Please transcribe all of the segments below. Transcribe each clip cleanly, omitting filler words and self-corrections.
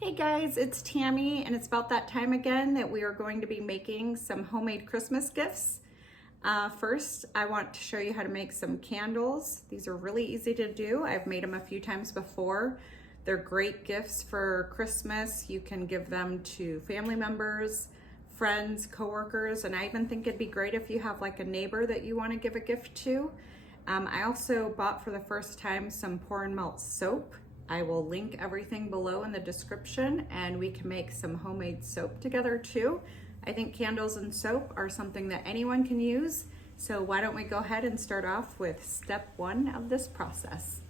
Hey guys, it's Tammy, and it's about that time again that we are going to be making some homemade Christmas gifts. First, I want to show you how to make some candles. These are really easy to do. I've made them a few times before. They're great gifts for Christmas. You can give them to family members, friends, coworkers, and I even think it'd be great if you have like a neighbor that you want to give a gift to. I also bought for the first time some pour and melt soap. I will link everything below in the description, and we can make some homemade soap together too. I think candles and soap are something that anyone can use. So why don't we go ahead and start off with step one of this process.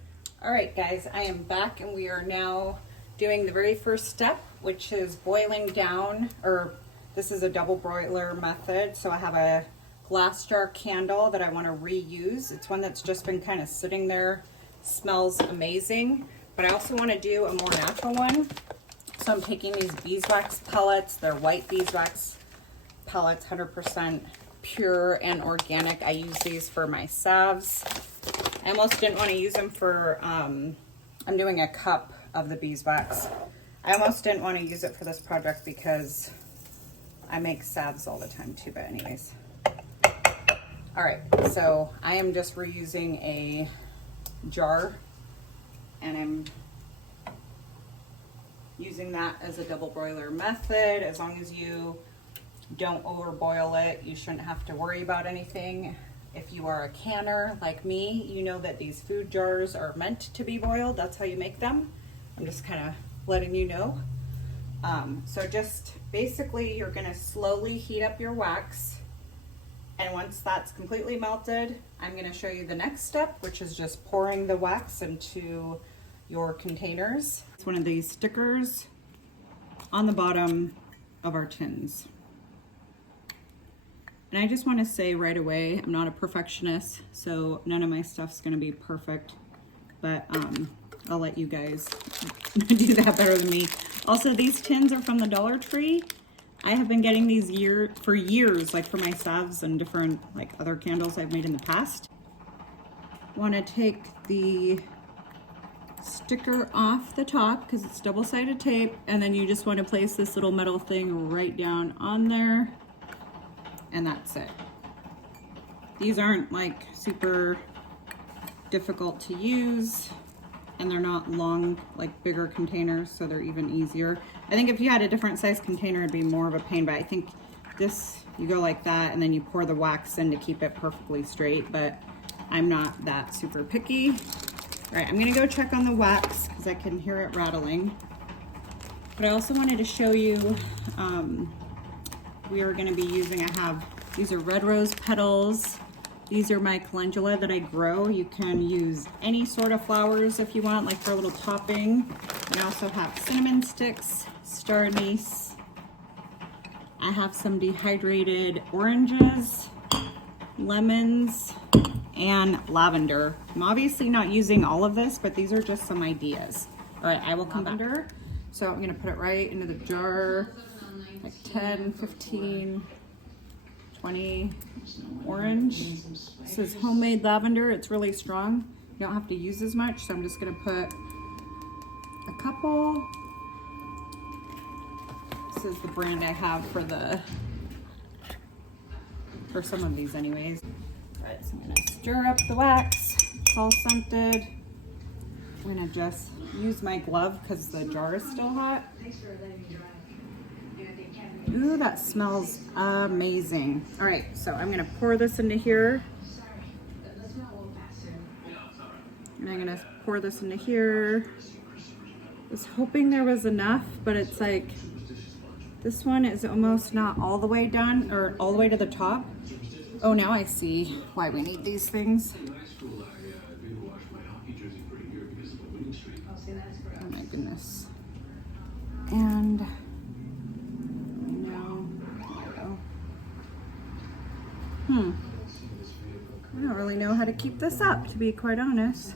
All right guys, I am back and we are now doing the very first step, which is boiling down, or this is a double boiler method. So I have a glass jar candle that I want to reuse. It's one that's just been kind of sitting there, smells amazing. But I also want to do a more natural one. So I'm taking these beeswax pellets. They're white beeswax pellets, 100% pure and organic. I use these for my salves. I almost didn't want to use them for, I'm doing a cup of the beeswax. I almost didn't want to use it for this project because I make salves all the time too, but anyways. All right, so I am just reusing a jar, and I'm using that as a double boiler method. As long as you don't overboil it, you shouldn't have to worry about anything. If you are a canner like me, you know that these food jars are meant to be boiled. That's how you make them. I'm just kind of letting you know. So just basically you're gonna slowly heat up your wax. And once that's completely melted, I'm gonna show you the next step, which is just pouring the wax into your containers. It's one of these stickers on the bottom of our tins. And I just wanna say right away, I'm not a perfectionist, so none of my stuff's gonna be perfect, but I'll let you guys do that better than me. Also, these tins are from the Dollar Tree. I have been getting these for years, like for my salves and different like other candles I've made in the past. Want to take the sticker off the top because it's double-sided tape, and then you just want to place this little metal thing right down on there, and that's it. These aren't like super difficult to use, and they're not long, like bigger containers, so they're even easier. I think if you had a different size container, it'd be more of a pain, but I think this, you go like that, and then you pour the wax in to keep it perfectly straight, but I'm not that super picky. All right, I'm gonna go check on the wax because I can hear it rattling. But I also wanted to show you, we are gonna be using, these are red rose petals. These are my calendula that I grow. You can use any sort of flowers if you want, like for a little topping. We also have cinnamon sticks, star anise. I have some dehydrated oranges, lemons, and lavender. I'm obviously not using all of this, but these are just some ideas. All right, I will come back. So I'm gonna put it right into the jar, like 10, 15, 20 orange. This is homemade lavender. It's really strong. You don't have to use as much, so I'm just gonna put a couple. This is the brand I have for some of these anyways. All right, so I'm gonna stir up the wax. It's all scented. I'm gonna just use my glove because the jar is still hot. Ooh, that smells amazing. All right, so I'm gonna pour this into here. And I'm gonna pour this into here. I was hoping there was enough, but it's like, this one is almost not all the way done, or all the way to the top. Oh, now I see why we need these things. Oh my goodness. And I don't really know how to keep this up, to be quite honest.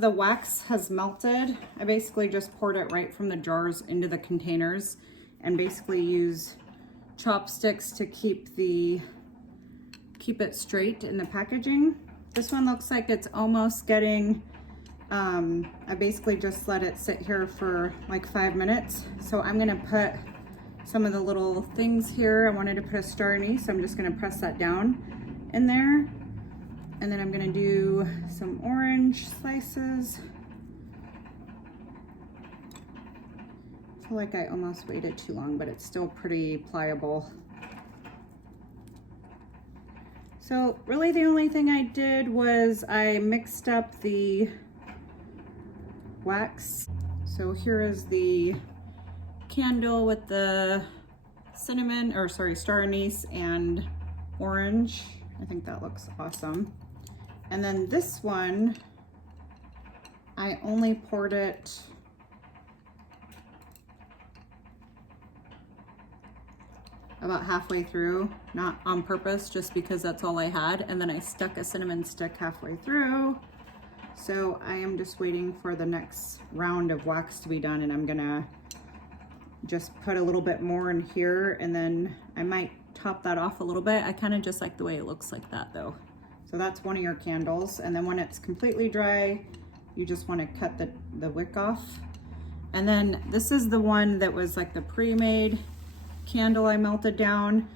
The wax has melted. I basically just poured it right from the jars into the containers, and basically use chopsticks to keep it straight in the packaging. This one looks like it's almost getting, I basically just let it sit here for like 5 minutes. So I'm gonna put some of the little things here. I wanted to put a star anise, so I'm just gonna press that down in there. And then I'm gonna do some orange slices. I feel like I almost waited too long, but it's still pretty pliable. So really the only thing I did was I mixed up the wax. So here is the candle with the cinnamon, or sorry, star anise and orange. I think that looks awesome. And then this one, I only poured it about halfway through, not on purpose, just because that's all I had. And then I stuck a cinnamon stick halfway through. So I am just waiting for the next round of wax to be done, and I'm gonna just put a little bit more in here, and then I might top that off a little bit. I kind of just like the way it looks like that though. So that's one of your candles. And then when it's completely dry, you just want to cut the wick off. And then this is the one that was like the pre-made candle I melted down.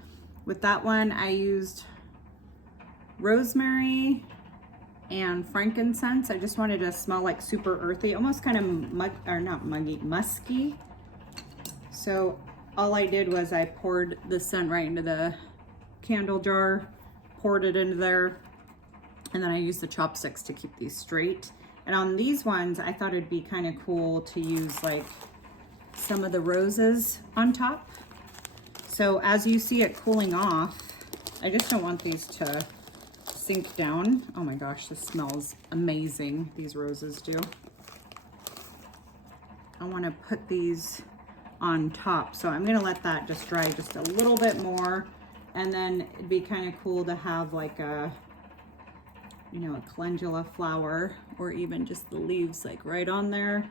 With that one, I used rosemary and frankincense. I just wanted to smell like super earthy, almost kind of musky. So all I did was I poured the scent right into the candle jar, poured it into there, and then I used the chopsticks to keep these straight. And on these ones, I thought it'd be kind of cool to use like some of the roses on top. So as you see it cooling off, I just don't want these to sink down. Oh my gosh, this smells amazing. These roses do. I want to put these on top. So I'm gonna let that just dry just a little bit more. And then it'd be kind of cool to have like a, you know, a calendula flower, or even just the leaves like right on there,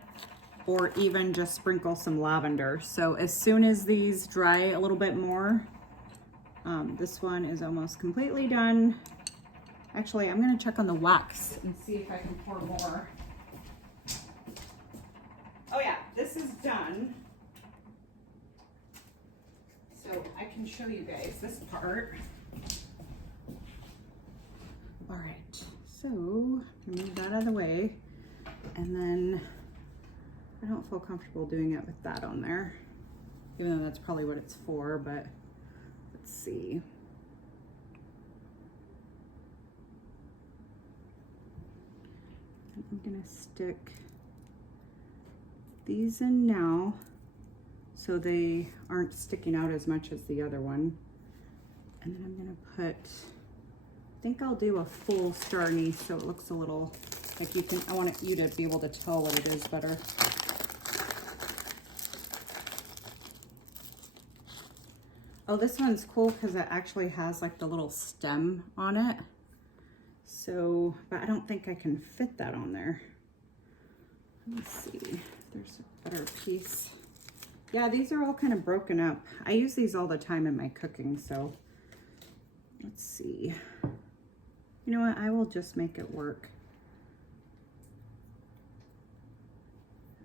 or even just sprinkle some lavender. So as soon as these dry a little bit more, this one is almost completely done. Actually, I'm gonna check on the wax and see if I can pour more. Oh yeah, this is done. So I can show you guys this part. All right, so move that out of the way. And then I don't feel comfortable doing it with that on there, even though that's probably what it's for, but let's see. I'm gonna stick these in now so they aren't sticking out as much as the other one. And then I'm gonna put, I think I'll do a full star anise so it looks a little like you can, I want you to be able to tell what it is better. Oh, this one's cool because it actually has like the little stem on it. So, but I don't think I can fit that on there. Let me see if there's a better piece. Yeah, these are all kind of broken up. I use these all the time in my cooking, so let's see. You know what, I will just make it work.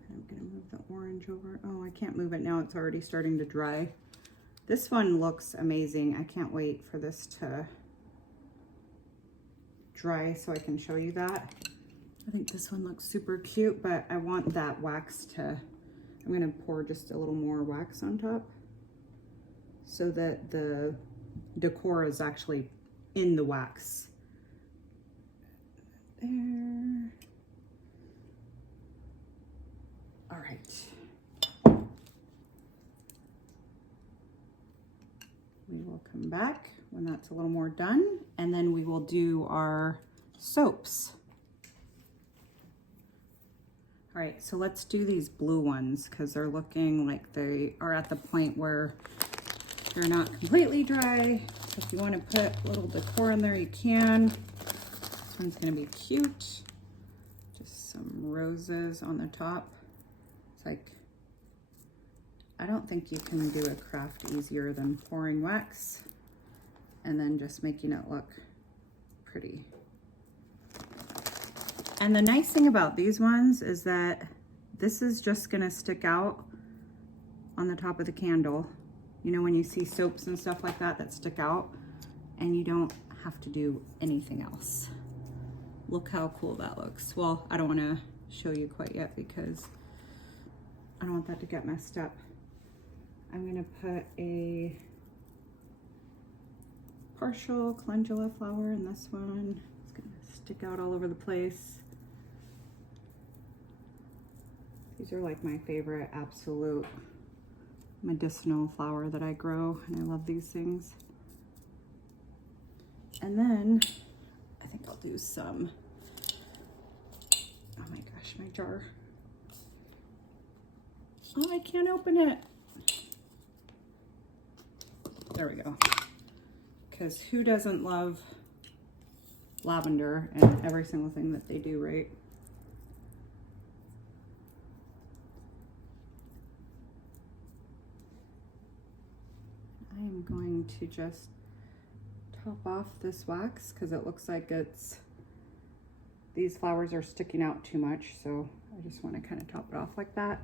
I'm gonna move the orange over. Oh, I can't move it now, it's already starting to dry. This one looks amazing. I can't wait for this to dry so I can show you that. I think this one looks super cute, but I want that wax to, I'm gonna pour just a little more wax on top so that the decor is actually in the wax. There. All right. We will come back when that's a little more done, and then we will do our soaps. All right, so let's do these blue ones because they're looking like they are at the point where they're not completely dry. If you want to put a little decor in there, you can. This one's gonna be cute. Just some roses on the top. It's like, I don't think you can do a craft easier than pouring wax and then just making it look pretty. And the nice thing about these ones is that this is just gonna stick out on the top of the candle. You know, when you see soaps and stuff like that that stick out, and you don't have to do anything else. Look how cool that looks. Well, I don't wanna show you quite yet because I don't want that to get messed up. I'm gonna put a partial calendula flower in this one. It's gonna stick out all over the place. These are like my favorite absolute medicinal flower that I grow, and I love these things. And then I think I'll do some, oh my gosh, my jar. Oh, I can't open it. There we go. Because who doesn't love lavender and every single thing that they do, right? I am going to just top off this wax because it looks like these flowers are sticking out too much, so I just want to kind of top it off like that.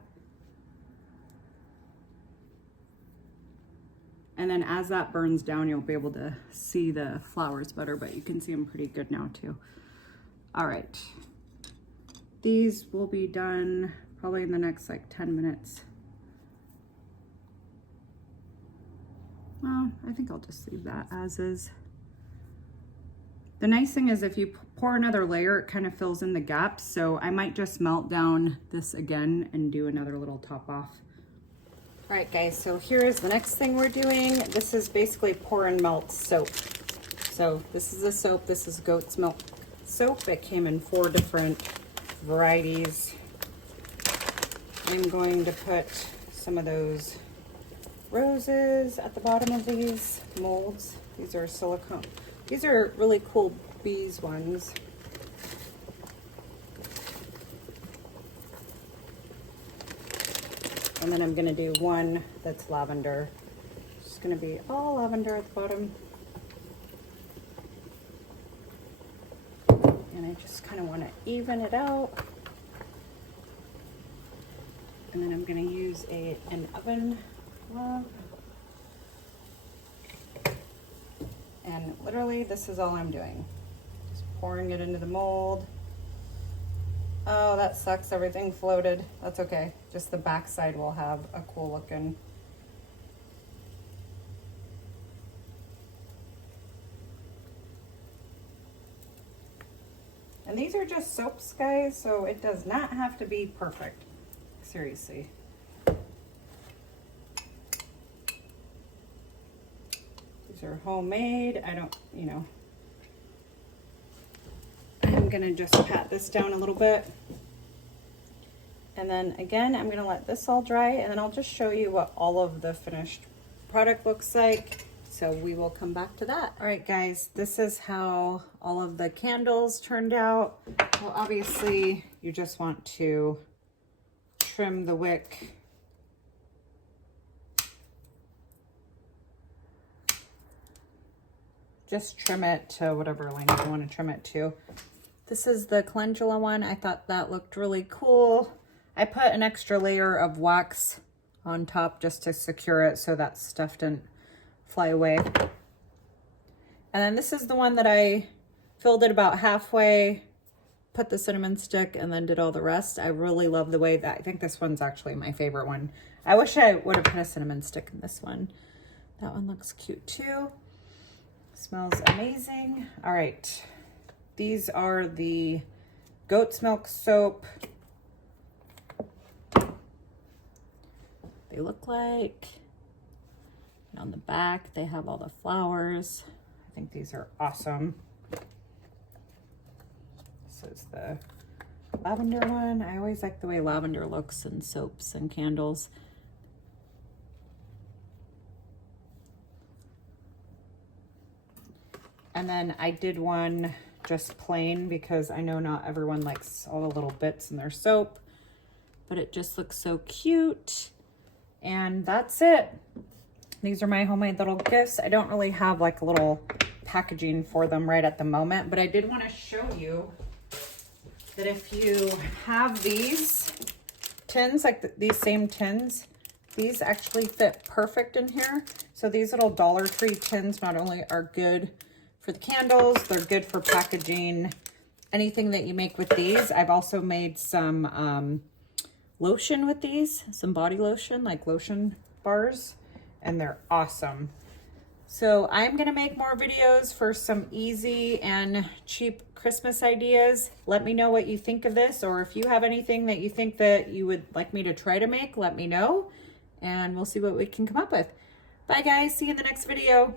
And then as that burns down, you'll be able to see the flowers better, but you can see them pretty good now too. All right, these will be done probably in the next like 10 minutes. Well, I think I'll just leave that as is. The nice thing is if you pour another layer, it kind of fills in the gaps. So I might just melt down this again and do another little top off. All right, guys, so here's the next thing we're doing. This is basically pour and melt soap. So this is a soap. This is goat's milk soap. It came in 4 different varieties. I'm going to put some of those roses at the bottom of these molds. These are silicone. These are really cool bees ones. And then I'm gonna do one that's lavender. It's gonna be all lavender at the bottom. And I just kind of want to even it out. And then I'm gonna use an oven glove. And literally this is all I'm doing. Just pouring it into the mold. Oh, that sucks, everything floated. That's okay. Just the back side will have a cool looking. And these are just soaps, guys, so it does not have to be perfect. Seriously. These are homemade. I don't, you know. I'm gonna just pat this down a little bit. And then again, I'm gonna let this all dry, and then I'll just show you what all of the finished product looks like. So we will come back to that. All right, guys, this is how all of the candles turned out. Well, obviously you just want to trim the wick. Just trim it to whatever length you want to trim it to. This is the calendula one. I thought that looked really cool. I put an extra layer of wax on top just to secure it so that stuff didn't fly away. And then this is the one that I filled it about halfway, put the cinnamon stick, and then did all the rest. I really love the way that, I think this one's actually my favorite one. I wish I would have put a cinnamon stick in this one. That one looks cute too. Smells amazing. All right. These are the goat's milk soap. They look like, and on the back, they have all the flowers. I think these are awesome. This is the lavender one. I always like the way lavender looks in soaps and candles. And then I did one just plain because I know not everyone likes all the little bits in their soap, but it just looks so cute. And that's it. These are my homemade little gifts. I don't really have like a little packaging for them right at the moment, but I did want to show you that if you have these tins, like these same tins, these actually fit perfect in here. So these little Dollar Tree tins not only are good for the candles, they're good for packaging anything that you make with these. I've also made some lotion with these, some body lotion, like lotion bars, and they're awesome. So I'm gonna make more videos for some easy and cheap Christmas ideas. Let me know what you think of this, or if you have anything that you think that you would like me to try to make, let me know, and we'll see what we can come up with. Bye guys, see you in the next video.